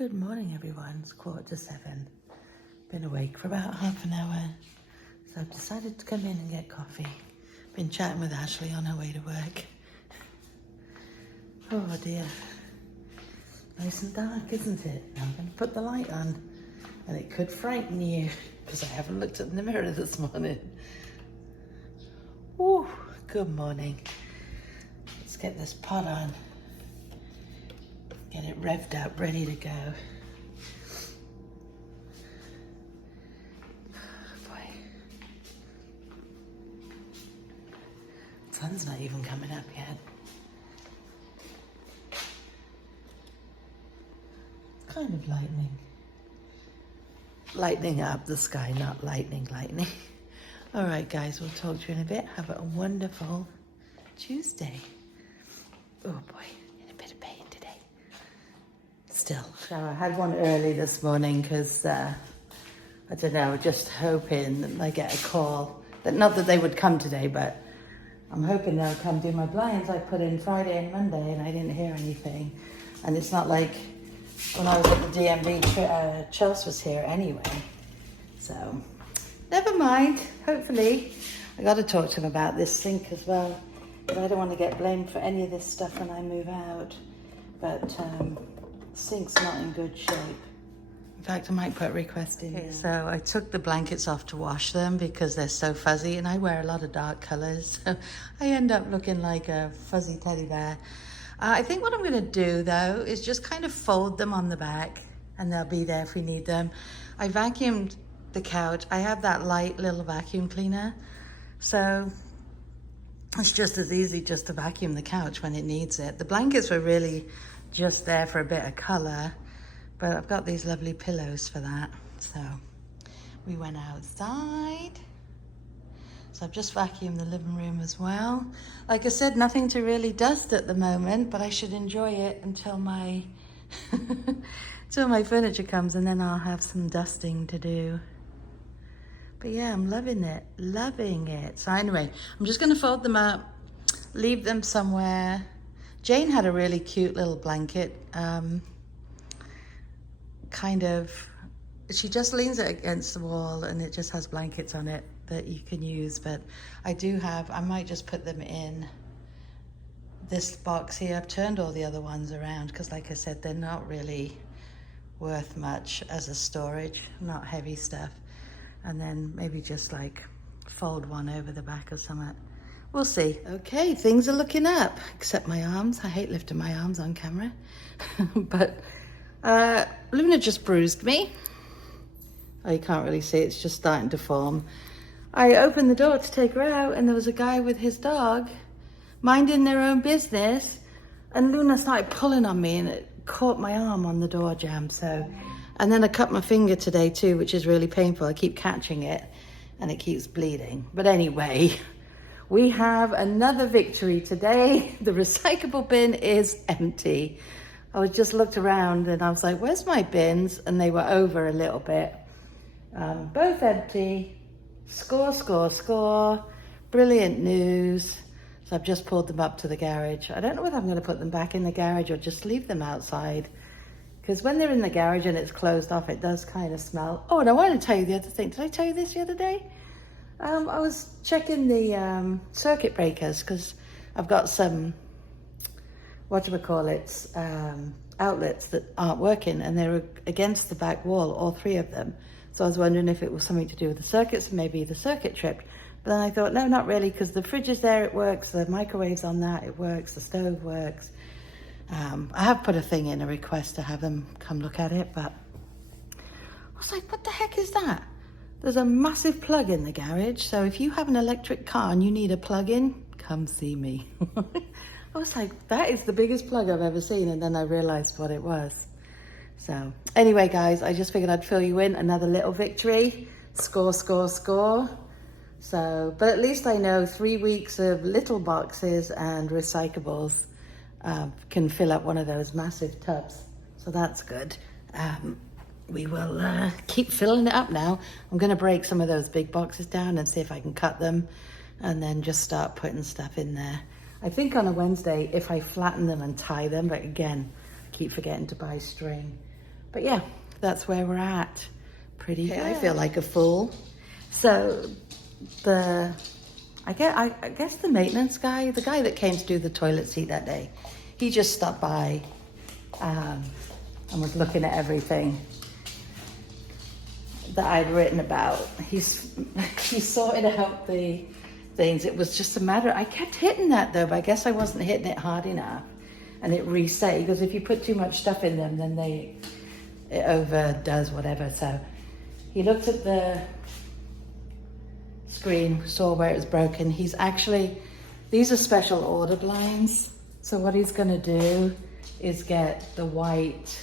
Good morning, everyone. It's 7:15. Been awake for about half an hour, so I've decided to come in and get coffee. Been chatting with Ashley on her way to work. Oh dear. Nice and dark, isn't it? Now I'm going to put the light on, and it could frighten you, because I haven't looked in the mirror this morning. Ooh, good morning. Let's get this pot on. Get it revved up, ready to go. Boy. Sun's not even coming up yet. It's kind of lightning. Lightning up the sky, not lightning. All right, guys, we'll talk to you in a bit. Have a wonderful Tuesday. Oh boy, in a bit of pain today. Still. So I had one early this morning because, I don't know, just hoping that I get a call. Not that they would come today, but I'm hoping they'll come do my blinds. I put in Friday and Monday and I didn't hear anything. And it's not like when I was at the DMV, Chelsea was here anyway. So, never mind. Hopefully. I got to talk to them about this sink as well. But I don't want to get blamed for any of this stuff when I move out. But, sink's not in good shape. In fact, I might put a request in. Okay, so I took the blankets off to wash them because they're so fuzzy, and I wear a lot of dark colors, so I end up looking like a fuzzy teddy bear. I think what I'm going to do though is just kind of fold them on the back, and they'll be there if we need them. I vacuumed the couch. I have that light little vacuum cleaner, so it's just as easy just to vacuum the couch when it needs it. The blankets were really just there for a bit of color, but I've got these lovely pillows for that. So we went outside. So I've just vacuumed the living room as well. Like I said, nothing to really dust at the moment, but I should enjoy it until my until my furniture comes, and then I'll have some dusting to do. But yeah, I'm loving it. So anyway, I'm just gonna fold them up, leave them somewhere. Jane had a really cute little blanket, she just leans it against the wall and it just has blankets on it that you can use. But I might just put them in this box here. I've turned all the other ones around because, like I said, they're not really worth much as a storage, not heavy stuff. And then maybe just like fold one over the back or something. We'll see. Okay, things are looking up, except my arms. I hate lifting my arms on camera. But Luna just bruised me. Oh, you can't really see, it's just starting to form. I opened the door to take her out, and there was a guy with his dog minding their own business, and Luna started pulling on me, and it caught my arm on the door jamb. And then I cut my finger today too, which is really painful. I keep catching it, and it keeps bleeding. But anyway, we have another victory today. The recyclable bin is empty. I just looked around and I was like, where's my bins? And they were over a little bit. Both empty. Score. Brilliant news. So I've just pulled them up to the garage. I don't know whether I'm going to put them back in the garage or just leave them outside. Because when they're in the garage and it's closed off, it does kind of smell. Oh, and I wanted to tell you the other thing. Did I tell you this the other day? I was checking the circuit breakers because I've got some, outlets that aren't working, and they're against the back wall, all three of them. So I was wondering if it was something to do with the circuits, maybe the circuit tripped. But then I thought, no, not really, because the fridge is there, it works, the microwave's on that, it works, the stove works. I have put a request to have them come look at it, but I was like, what the heck is that? There's a massive plug in the garage, so if you have an electric car and you need a plug-in, come see me. I was like, that is the biggest plug I've ever seen, and then I realized what it was. So anyway, guys, I just figured I'd fill you in. Another little victory. Score. So, but at least I know 3 weeks of little boxes and recyclables can fill up one of those massive tubs. So that's good. We will keep filling it up now. I'm going to break some of those big boxes down and see if I can cut them, and then just start putting stuff in there. I think on a Wednesday, if I flatten them and tie them, but again, keep forgetting to buy string. But yeah, that's where we're at. Pretty good. I feel like a fool. So I guess the maintenance guy, the guy that came to do the toilet seat that day, he just stopped by and was looking at everything that I'd written about. He sorted out the things. It was just a matter, I kept hitting that though, but I guess I wasn't hitting it hard enough, and it reset. He goes, if you put too much stuff in them, then it overdoes whatever. So he looked at the screen, saw where it was broken. These are special order blinds. So what he's gonna do is get the white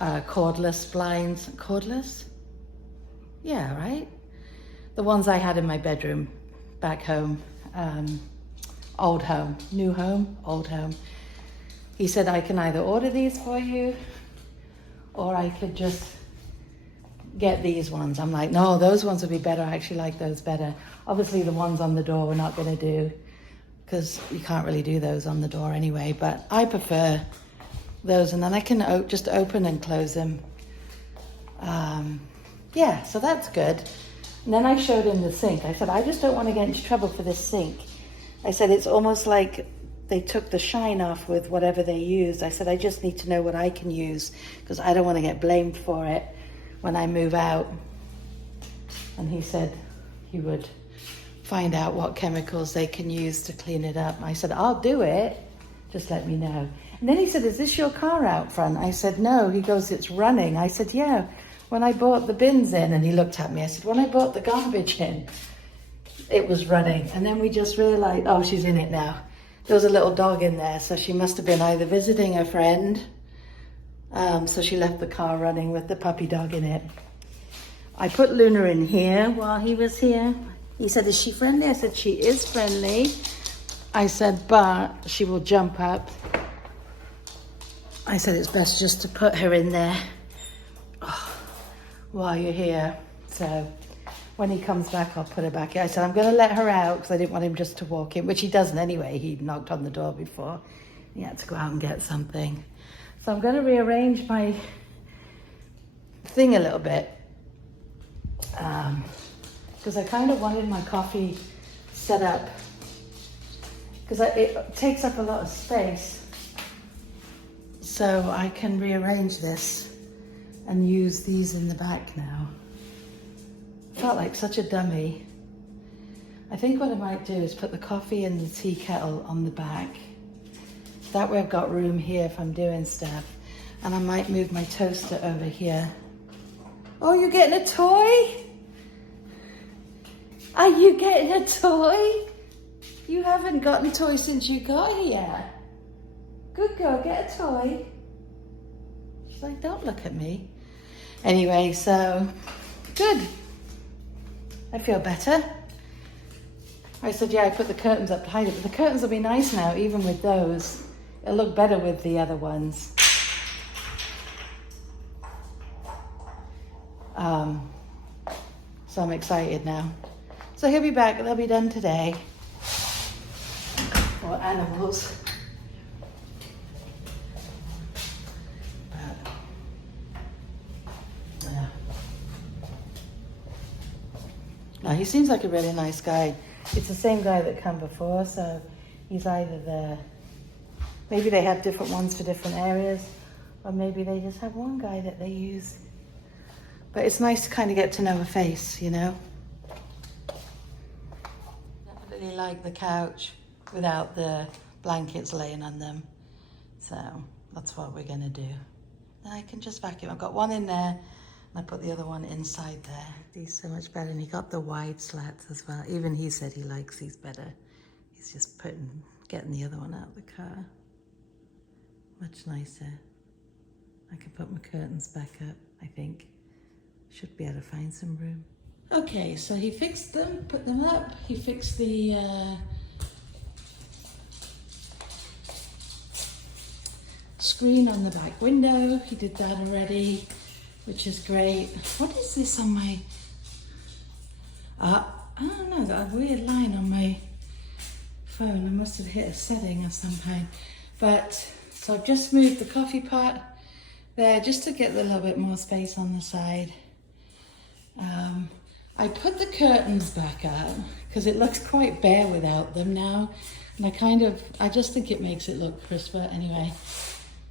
cordless blinds. Cordless? Yeah, right? The ones I had in my bedroom back home. Old home, new home, old home. He said, I can either order these for you or I could just get these ones. I'm like, no, those ones would be better. I actually like those better. Obviously the ones on the door we're not going to do, because you can't really do those on the door anyway, but I prefer those, and then I can just open and close them. Yeah, so that's good. And then I showed him the sink. I said, I just don't want to get into trouble for this sink. I said, it's almost like they took the shine off with whatever they used. I said, I just need to know what I can use, because I don't want to get blamed for it when I move out. And he said he would find out what chemicals they can use to clean it up. I said, I'll do it, just let me know. And then he said, is this your car out front? I said, no. He goes, it's running. I said, yeah, when I bought the bins in. And he looked at me. I said, when I bought the garbage in, it was running. And then we just realized, oh, she's in it now. There was a little dog in there, so she must have been either visiting a friend, so she left the car running with the puppy dog in it. I put Luna in here while he was here. He said, is she friendly? I said, she is friendly. I said, but she will jump up. I said, it's best just to put her in there while you're here. So when he comes back, I'll put her back here. I said, I'm going to let her out because I didn't want him just to walk in, which he doesn't anyway. He knocked on the door before. He had to go out and get something. So I'm going to rearrange my thing a little bit, because I kind of wanted my coffee set up, because it takes up a lot of space. So I can rearrange this and use these in the back now. Felt like such a dummy. I think what I might do is put the coffee and the tea kettle on the back. That way I've got room here if I'm doing stuff. And I might move my toaster over here. Oh, you're getting a toy? Are you getting a toy? You haven't gotten a toy since you got here. Good girl, get a toy. She's like, don't look at me. Anyway, so good. I feel better. I said, yeah, I put the curtains up to hide it, but the curtains will be nice now, even with those. It'll look better with the other ones. So I'm excited now. So he'll be back, they'll be done today. Or animals. But, yeah. No, he seems like a really nice guy. It's the same guy that came before, so he's either maybe they have different ones for different areas, or maybe they just have one guy that they use. But it's nice to kind of get to know a face, you know? Definitely like the couch without the blankets laying on them. So that's what we're gonna do. Then I can just vacuum. I've got one in there, and I put the other one inside there. These so much better, and he got the wide slats as well. Even he said he likes these better. He's just getting the other one out of the car. Much nicer. I can put my curtains back up, I think. Should be able to find some room. Okay, so he fixed them, put them up. He fixed the screen on the back window. He did that already, which is great. What is this on my... I don't know, got a weird line on my phone. I must have hit a setting of some kind. But, so I've just moved the coffee pot there just to get a little bit more space on the side. I put the curtains back up because it looks quite bare without them now. And I just think it makes it look crisper anyway.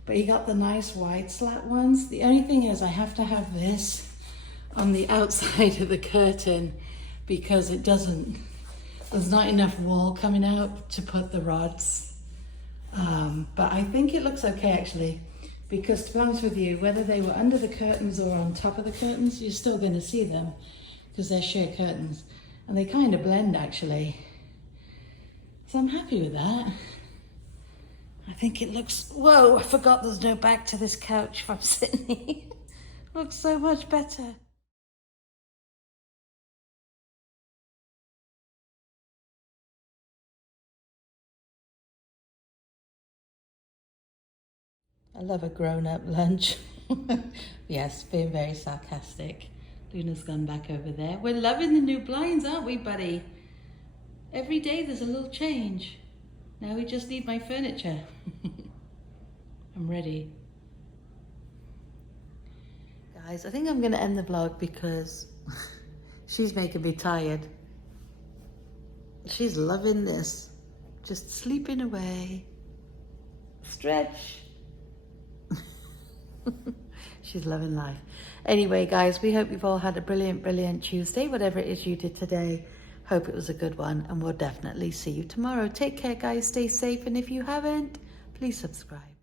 But you got the nice wide slat ones. The only thing is I have to have this on the outside of the curtain because there's not enough wall coming out to put the rods. But I think it looks okay actually, because to be honest with you, whether they were under the curtains or on top of the curtains, you're still gonna see them because they're sheer curtains and they kind of blend actually. So I'm happy with that. I think it looks, whoa, I forgot there's no back to this couch from Sydney. Looks so much better. I love a grown-up lunch. Yes, being very sarcastic. Luna's gone back over there. We're loving the new blinds, aren't we, buddy? Every day there's a little change. Now we just need my furniture. I'm ready. Guys, I think I'm gonna end the vlog because she's making me tired. She's loving this. Just sleeping away. Stretch. She's loving life. Anyway, guys, we hope you've all had a brilliant Tuesday, whatever it is you did today. Hope it was a good one, and we'll definitely see you tomorrow. Take care, guys. Stay safe, and if you haven't, please subscribe.